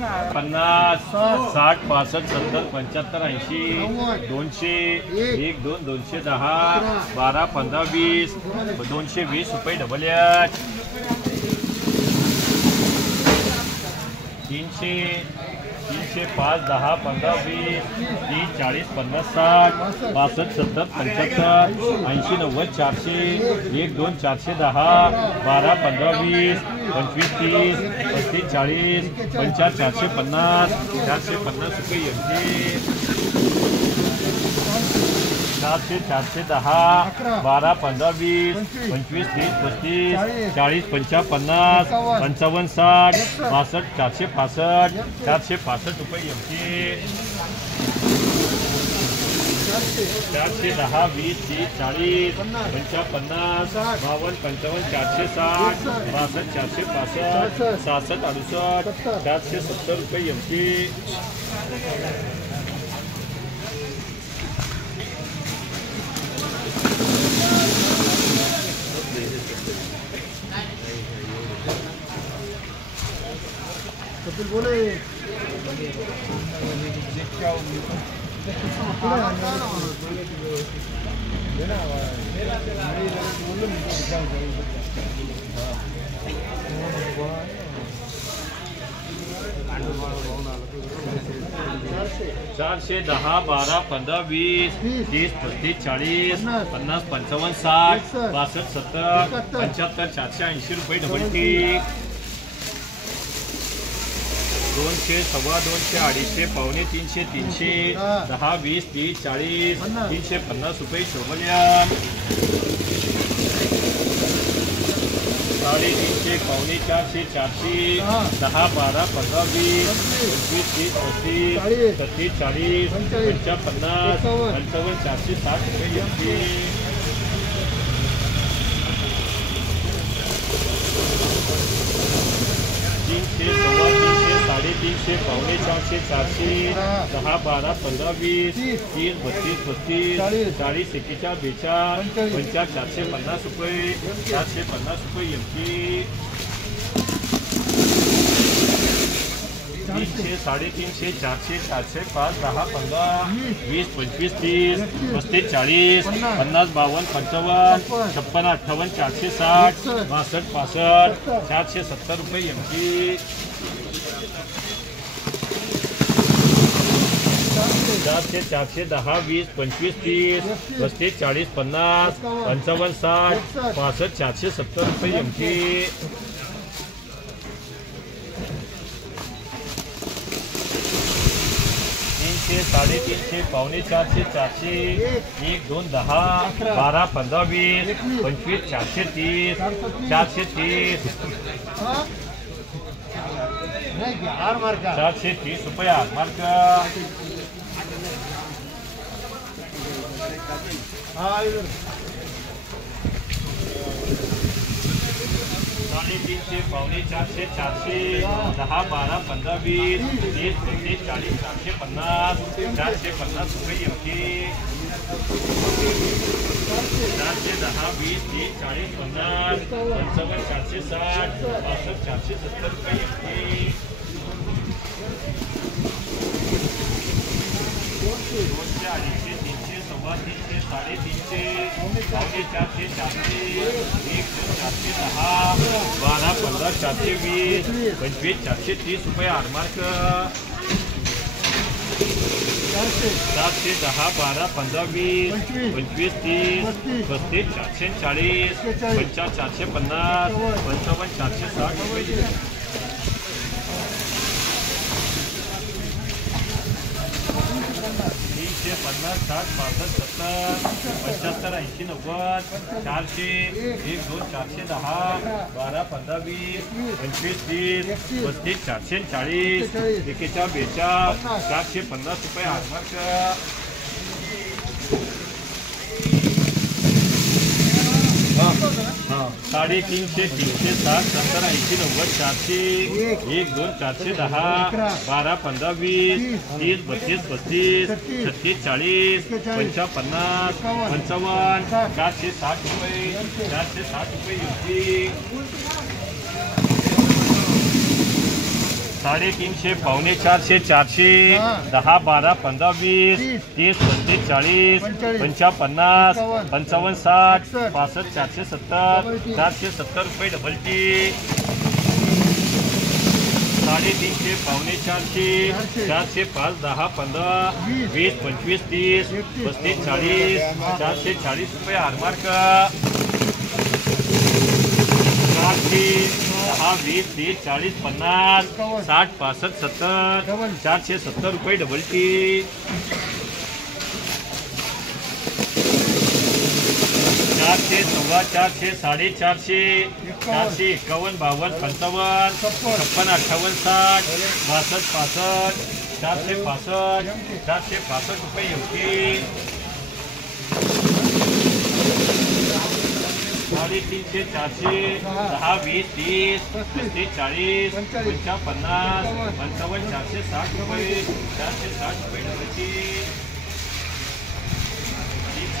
50 60 65 70 75 80 200 1 2 210 12 15 20 220 रुपये डबल 300 305 10 15 20 30 40 50 60 65 70 75 80 90 400 1 2 410 12 15 20 25 30 35 40 45 450 450 रुपये 700 410 12 15 20 25 30 35 40 55 55 60 62 465 465 रुपये 410 20 30 40 55 52 55 460 62 465 66 68 470 रुपये कपिल बोले चारशे 10 12 15 20 30 35 40 50 55 60 62 70 75 480 रुपये डबल टिक 200 सव्वा 200 250 पावणे 300 300 10 20 30 40 350 रुपये शोभल्यान 350 पावणे 400 400 10 12 15 20 25 30 35 40 55 55 460 रुपये 300 सव्वा 300 350 पावणे 400 400 10 12 15 20 30 32 35 40 41 42 450 रुपये 450 रुपये 300 350 400 400 5 10 15 20 25 30 35 40 50 52 55 56 58 460 62 65 470 रुपये 400 410 20 25 30 35 40 50 55 60 65 470 रुपये 350 पावणे 400 400 1 2 10 12 15 20 25 430 430 430 रुपये मार्क 350 पावणे 400 400 10 12 15 20 30 35 40 450 450 रुपये 410 20 30 40 50 55 460 62 470 रुपये 200 250 300 सव्वा 300 350 पावणे 400 400 1 410 12 15 420 25 430 रुपये आरमार्क 710 12 15 20 25 30 35 440 55 450 55 460 रुपये 50 60 65 70 75 80 90 400 1 2 410 12 15 20 25 30 35 440 41 42 450 रुपये आरमार्क 350 360 70 80 90 400 1 2 410 12 15 20 30 32 35 36 40 55 55 460 रुपये 460 रुपये 350 पावणे 400 400 10 12 15 20 30 35 40 55 55 60 65 470 470 रुपये डबल टी 350 पावणे 400 400 5 10 15 20 25 30 35 40 440 रुपये हारमार्क 10 20 30 40 50 60 65 70 470 रुपये डबल टी 400 450 450 451 52 55 56 58 60 62 65 465 रुपये योग्य 350 400 10 20 30 35 40 55 55 460 रुपये 460 रुपये डबल टी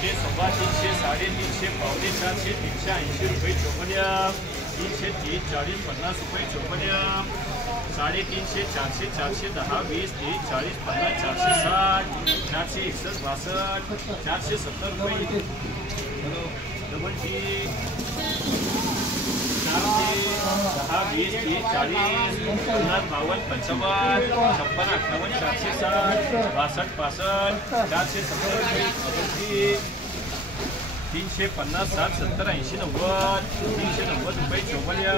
300 350 350 पावणे 400 380 रुपये चोपन्या 330 40 50 रुपये चोपन्या 350 400 400 10 20 30 40 50 460 461 62 470 रुपये डबल टी 400 10 20 30 40 50 52 55 56 58 460 62 65 470 रुपये डबल टी 350 60 70 80 90 390 रुपये चोपन्या